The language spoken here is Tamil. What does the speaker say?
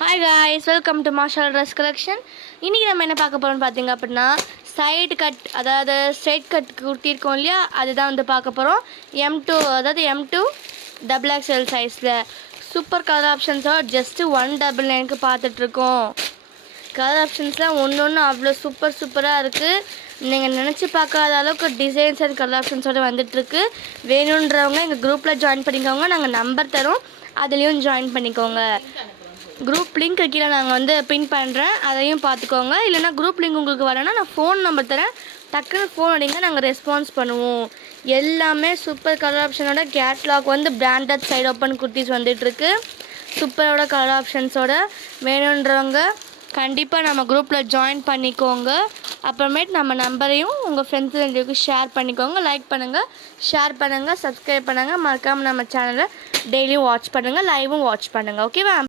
Hi guys, welcome to Marshal dress collection. இன்றைக்கி நம்ம என்ன பார்க்க போகிறோம்னு பார்த்தீங்க அப்படின்னா, சைடு கட், அதாவது ஸ்ட்ரெயிட் கட் குர்த்திருக்கோம் இல்லையா, அதுதான் வந்து பார்க்க போகிறோம். M2, அதாவது M2 XXL சைஸில் சூப்பர் கலர் ஆப்ஷன்ஸோட ஜஸ்ட்டு 199க்கு பார்த்துட்ருக்கோம். கலர் ஆப்ஷன்ஸ்லாம் ஒன்று ஒன்று அவ்வளோ சூப்பராக இருக்குது. நீங்கள் நினச்சி பார்க்காத அளவுக்கு டிசைன்ஸ் அண்ட் கலர் ஆப்ஷன்ஸோடு வந்துட்டுருக்கு. வேணுன்றவங்க எங்கள் குரூப்பில் ஜாயின் பண்ணிக்கோங்க. நாங்கள் நம்பர் தரோம், அதுலேயும் ஜாயின் பண்ணிக்கோங்க. குரூப் லிங்க் கீழே நாங்கள் வந்து பின் பண்ணுறேன், அதையும் பார்த்துக்கோங்க. இல்லைனா குரூப் லிங்க் உங்களுக்கு வரேன்னா நான் ஃபோன் நம்பர் தரேன், டக்குன்னு ஃபோன் அடிங்க, நாங்கள் ரெஸ்பான்ஸ் பண்ணுவோம். எல்லாமே சூப்பர் கலர் ஆப்ஷனோட கேட்லாக் வந்து பிராண்டட் சைடு ஓப்பன் குர்த்திஸ் வந்துட்டுருக்கு. சூப்பரோட கலர் ஆப்ஷன்ஸோட வேணுன்றவங்க கண்டிப்பாக நம்ம குரூப்பில் ஜாயின் பண்ணிக்கோங்க. அப்புறமேட்டு நம்ம நம்பரையும் உங்கள் ஃப்ரெண்ட்ஸ் ரெண்டுக்கு ஷேர் பண்ணிக்கோங்க. லைக் பண்ணுங்கள், ஷேர் பண்ணுங்கள், சப்ஸ்கிரைப் பண்ணுங்கள். மறக்காமல் நம்ம சேனலை டெய்லியும் வாட்ச் பண்ணுங்கள், லைவும் வாட்ச் பண்ணுங்கள். ஓகேவா?